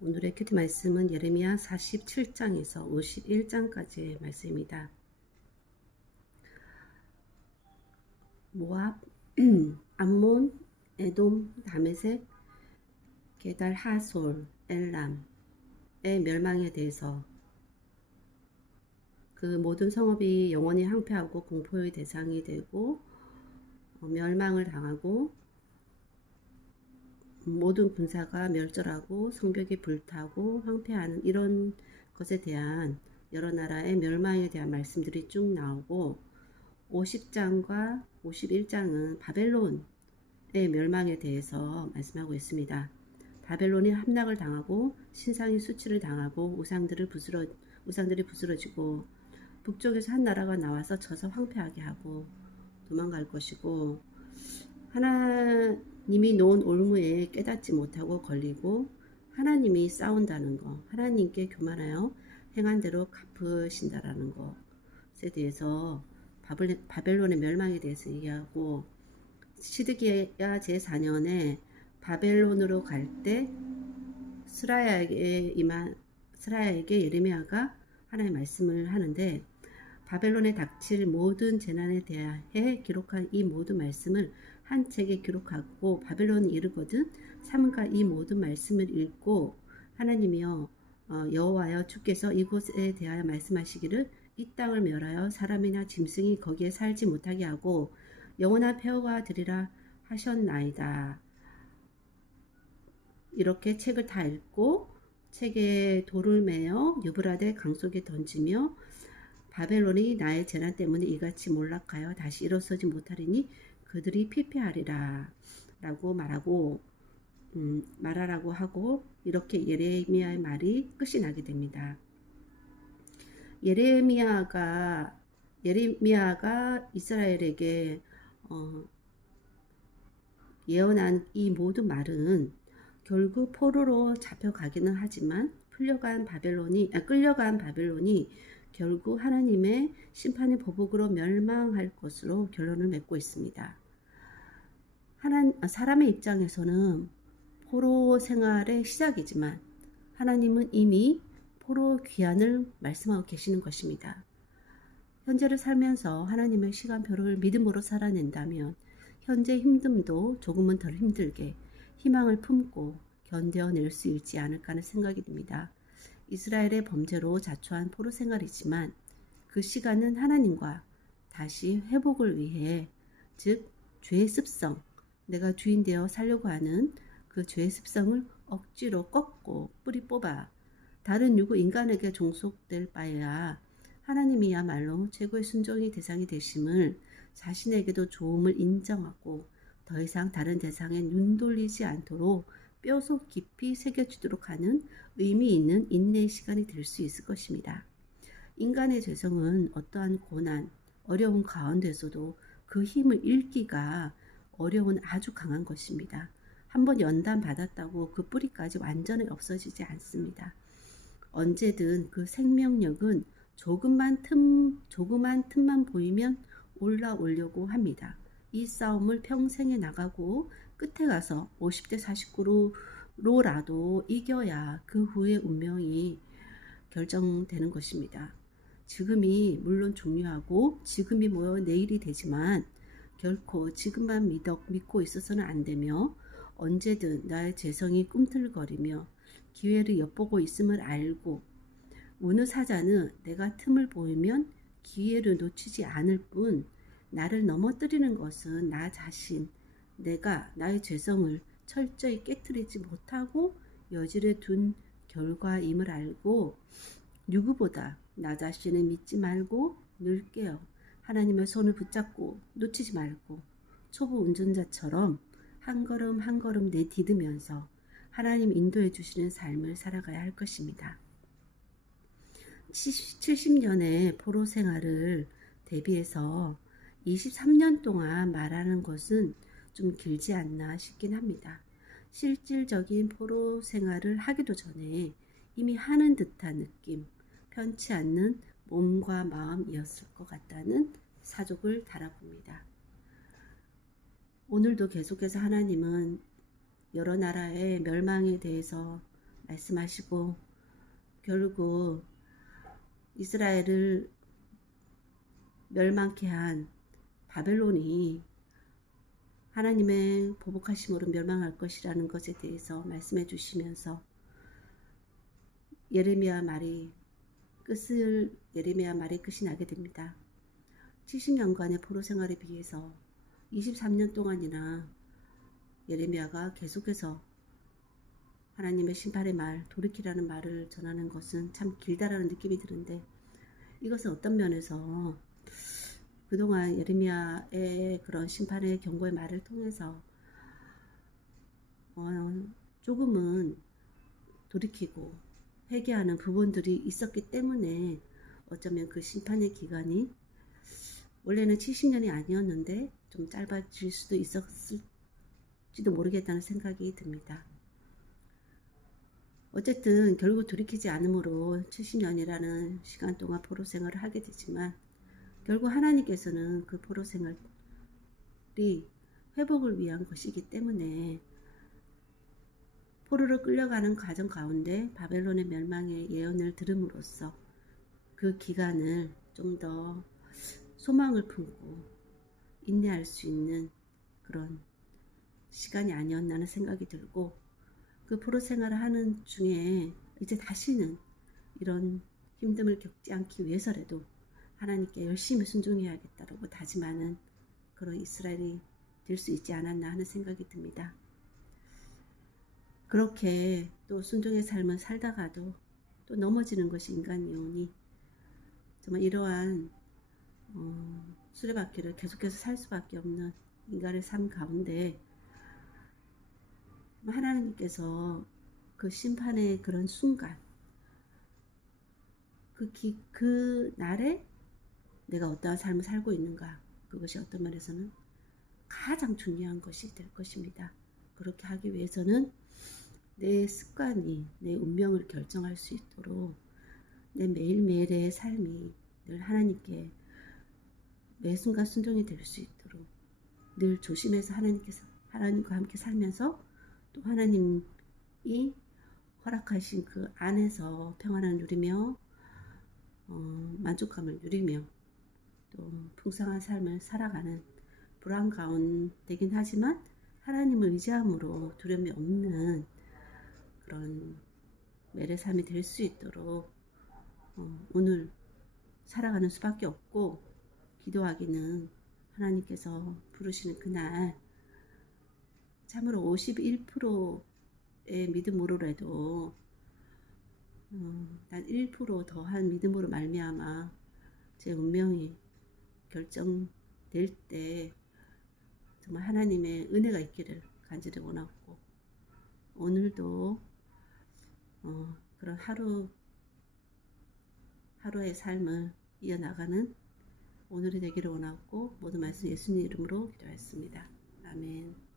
오늘의 큐티 말씀은 예레미야 47장에서 51장까지의 말씀입니다. 모압, 암몬, 에돔, 다메섹, 게달, 하솔, 엘람의 멸망에 대해서 그 모든 성읍이 영원히 항폐하고 공포의 대상이 되고 멸망을 당하고 모든 군사가 멸절하고 성벽이 불타고 황폐하는 이런 것에 대한 여러 나라의 멸망에 대한 말씀들이 쭉 나오고 50장과 51장은 바벨론의 멸망에 대해서 말씀하고 있습니다. 바벨론이 함락을 당하고 신상이 수치를 당하고 우상들이 부스러지고 북쪽에서 한 나라가 나와서 쳐서 황폐하게 하고 도망갈 것이고 하나님이 놓은 올무에 깨닫지 못하고 걸리고 하나님이 싸운다는 것, 하나님께 교만하여 행한 대로 갚으신다라는 것에 대해서 바벨론의 멸망에 대해서 얘기하고 시드기야 제4년에 바벨론으로 갈 때 스라야에게 예레미야가 하나님의 말씀을 하는데 바벨론에 닥칠 모든 재난에 대해 기록한 이 모든 말씀을 한 책에 기록하고 바벨론이 이르거든 삼가 이 모든 말씀을 읽고 하나님이여 여호와여 주께서 이곳에 대하여 말씀하시기를 이 땅을 멸하여 사람이나 짐승이 거기에 살지 못하게 하고 영원한 폐허가 되리라 하셨나이다. 이렇게 책을 다 읽고 책에 돌을 매어 유브라데 강 속에 던지며 바벨론이 나의 재난 때문에 이같이 몰락하여 다시 일어서지 못하리니 그들이 피폐하리라 라고 말하라고 하고 이렇게 예레미야의 말이 끝이 나게 됩니다. 예레미야가 이스라엘에게 예언한 이 모든 말은 결국 포로로 잡혀가기는 하지만 끌려간 바벨론이 결국 하나님의 심판의 보복으로 멸망할 것으로 결론을 맺고 있습니다. 사람의 입장에서는 포로 생활의 시작이지만 하나님은 이미 포로 귀환을 말씀하고 계시는 것입니다. 현재를 살면서 하나님의 시간표를 믿음으로 살아낸다면 현재 힘듦도 조금은 덜 힘들게 희망을 품고 견뎌낼 수 있지 않을까 하는 생각이 듭니다. 이스라엘의 범죄로 자초한 포로 생활이지만 그 시간은 하나님과 다시 회복을 위해 즉 죄의 습성, 내가 주인 되어 살려고 하는 그 죄의 습성을 억지로 꺾고 뿌리 뽑아 다른 유구 인간에게 종속될 바에야 하나님이야말로 최고의 순종의 대상이 되심을 자신에게도 좋음을 인정하고 더 이상 다른 대상에 눈 돌리지 않도록 뼈속 깊이 새겨주도록 하는 의미 있는 인내의 시간이 될 수 있을 것입니다. 인간의 죄성은 어떠한 고난, 어려운 가운데서도 그 힘을 잃기가 어려운 아주 강한 것입니다. 한번 연단 받았다고 그 뿌리까지 완전히 없어지지 않습니다. 언제든 그 생명력은 조그만 틈만 보이면 올라오려고 합니다. 이 싸움을 평생에 나가고 끝에 가서 50대 49로라도 이겨야 그 후의 운명이 결정되는 것입니다. 지금이 물론 중요하고 지금이 모여 내일이 되지만 결코 지금만 믿고 있어서는 안 되며 언제든 나의 재성이 꿈틀거리며 기회를 엿보고 있음을 알고 어느 사자는 내가 틈을 보이면 기회를 놓치지 않을 뿐 나를 넘어뜨리는 것은 나 자신, 내가 나의 죄성을 철저히 깨트리지 못하고 여지를 둔 결과임을 알고 누구보다 나 자신을 믿지 말고 늘 깨어 하나님의 손을 붙잡고 놓치지 말고 초보 운전자처럼 한 걸음 한 걸음 내디디면서 하나님 인도해 주시는 삶을 살아가야 할 것입니다. 70년의 포로 생활을 대비해서 23년 동안 말하는 것은 좀 길지 않나 싶긴 합니다. 실질적인 포로 생활을 하기도 전에 이미 하는 듯한 느낌, 편치 않는 몸과 마음이었을 것 같다는 사족을 달아봅니다. 오늘도 계속해서 하나님은 여러 나라의 멸망에 대해서 말씀하시고 결국 이스라엘을 멸망케 한 바벨론이 하나님의 보복하심으로 멸망할 것이라는 것에 대해서 말씀해 주시면서 예레미야 말이 끝이 나게 됩니다. 70년간의 포로 생활에 비해서 23년 동안이나 예레미야가 계속해서 하나님의 심판의 말, 돌이키라는 말을 전하는 것은 참 길다라는 느낌이 드는데, 이것은 어떤 면에서 그동안 예레미야의 그런 심판의 경고의 말을 통해서 조금은 돌이키고 회개하는 부분들이 있었기 때문에 어쩌면 그 심판의 기간이 원래는 70년이 아니었는데 좀 짧아질 수도 있었을지도 모르겠다는 생각이 듭니다. 어쨌든 결국 돌이키지 않으므로 70년이라는 시간 동안 포로 생활을 하게 되지만, 결국 하나님께서는 그 포로 생활이 회복을 위한 것이기 때문에 포로로 끌려가는 과정 가운데 바벨론의 멸망의 예언을 들음으로써 그 기간을 좀 더 소망을 품고 인내할 수 있는 그런 시간이 아니었나 하는 생각이 들고, 그 포로 생활을 하는 중에 이제 다시는 이런 힘듦을 겪지 않기 위해서라도 하나님께 열심히 순종해야겠다라고 다짐하는 그런 이스라엘이 될 수 있지 않았나 하는 생각이 듭니다. 그렇게 또 순종의 삶을 살다가도 또 넘어지는 것이 인간이오니 정말 이러한 수레바퀴를 계속해서 살 수밖에 없는 인간의 삶 가운데 하나님께서 그 심판의 그런 순간, 그 날에 내가 어떠한 삶을 살고 있는가, 그것이 어떤 면에서는 가장 중요한 것이 될 것입니다. 그렇게 하기 위해서는 내 습관이 내 운명을 결정할 수 있도록 내 매일매일의 삶이 늘 하나님께 매 순간 순종이 될 수 있도록 늘 조심해서 하나님과 함께 살면서 또 하나님이 허락하신 그 안에서 평안을 누리며 만족감을 누리며 또 풍성한 삶을 살아가는 불안 가운데긴 하지만 하나님을 의지함으로 두려움이 없는 그런 매일의 삶이 될 수 있도록 오늘 살아가는 수밖에 없고, 기도하기는 하나님께서 부르시는 그날 참으로 51%의 믿음으로라도 난 1% 더한 믿음으로 말미암아 제 운명이 결정될 때 정말 하나님의 은혜가 있기를 간절히 원하고, 오늘도 그런 하루의 삶을 이어나가는 오늘이 되기를 원하고 모든 말씀 예수님 이름으로 기도했습니다. 아멘.